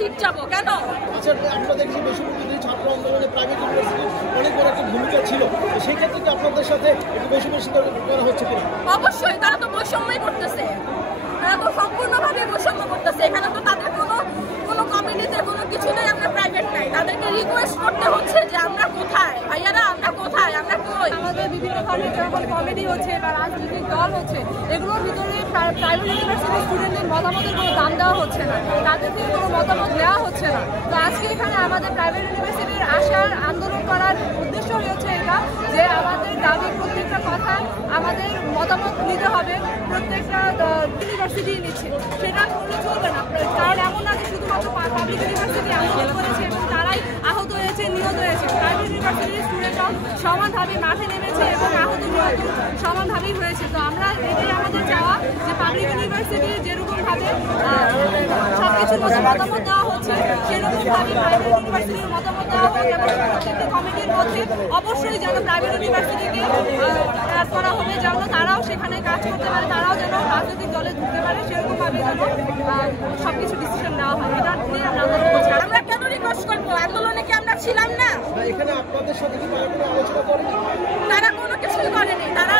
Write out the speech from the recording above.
Seat যাবো কেন? আচ্ছা, আপনাদের যে বেসরকারি ছাত্র আন্দোলনে প্রাইভেট ইউনিভার্সিটি অনেক বড় একটা ভূমিকা ছিল, সেই ক্ষেত্রে কি আপনাদের সাথে একটু বেশি করা হচ্ছে কিনা? অবশ্যই, তারা তো বৈষম্যই করতেছে, তারা তো সম্পূর্ণভাবে বৈষম্য করতেছে। এখানে তো তাদের কোনো কমিউনিতে কোনো কিছুতেই আমরা প্রাইভেট নাই। তাদেরকে রিকোয়েস্ট করতে হচ্ছে যে আমরা কোথায়, ভাইয়ারা আমরা কোথায়, আমরা কই। আমাদের বিভিন্ন ধরনের যখন কমেডি হচ্ছে বা রাজনৈতিক দল হচ্ছে, এগুলোর ভিতরে প্রাইভেট ইউনিভার্সিটির স্টুডেন্টদের মতামতের কোনো দাম দেওয়া হচ্ছে না, তাদের থেকে কোনো মতামত নেওয়া হচ্ছে না। তো আজকে এখানে আমাদের প্রাইভেট ইউনিভার্সিটির আসার আন্দোলন করার উদ্দেশ্য হচ্ছে এটা যে আমাদের দাবি প্রত্যেকটা কথা আমাদের মতামত নিতে হবে। প্রত্যেকটা ইউনিভার্সিটি নিচ্ছে, সেটা করলে চলবে না। কারণ এমন না যে শুধুমাত্র পাবলিক ইউনিভার্সিটি আন্দোলন করেছে এবং তারাই আহত হয়েছে, নিহত হয়েছে। প্রাইভেট ইউনিভার্সিটির স্টুডেন্টরাও সমানভাবে মাঠে নেমেছে এবং আহত নিহত সমানভাবেই হয়েছে। তো আমরা এটাই আমাদের চাওয়া যে পাবলিক ইউনিভার্সিটির যেরকমভাবে সবকিছুর মধ্যে মতামত দেওয়া হচ্ছে, সেরকমভাবে প্রাইভেট ইউনিভার্সিটির মতামত দেওয়া হোক এবং প্রত্যেকটি কমিটির মধ্যে অবশ্যই যেন প্রাইভেট ইউনিভার্সিটিকে অ্যাড করা হবে, যেন তারাও সেখানে কাজ করতে পারে, তারাও যেন রাজনৈতিক দলে ঢুকতে পারে, সেরকমভাবে যেন সবকিছু ডিসিশন নেওয়া হয়। এটা নিয়ে আমরা আন্দোলন করছি। আমরা কেন রিকোয়েস্ট করবো? আন্দোলনে কি আমরা ছিলাম না? এখানে আপনাদের সাথে কি কোনো আলোচনা করেনি? তারা কোনো কিছুই করেনি। তারা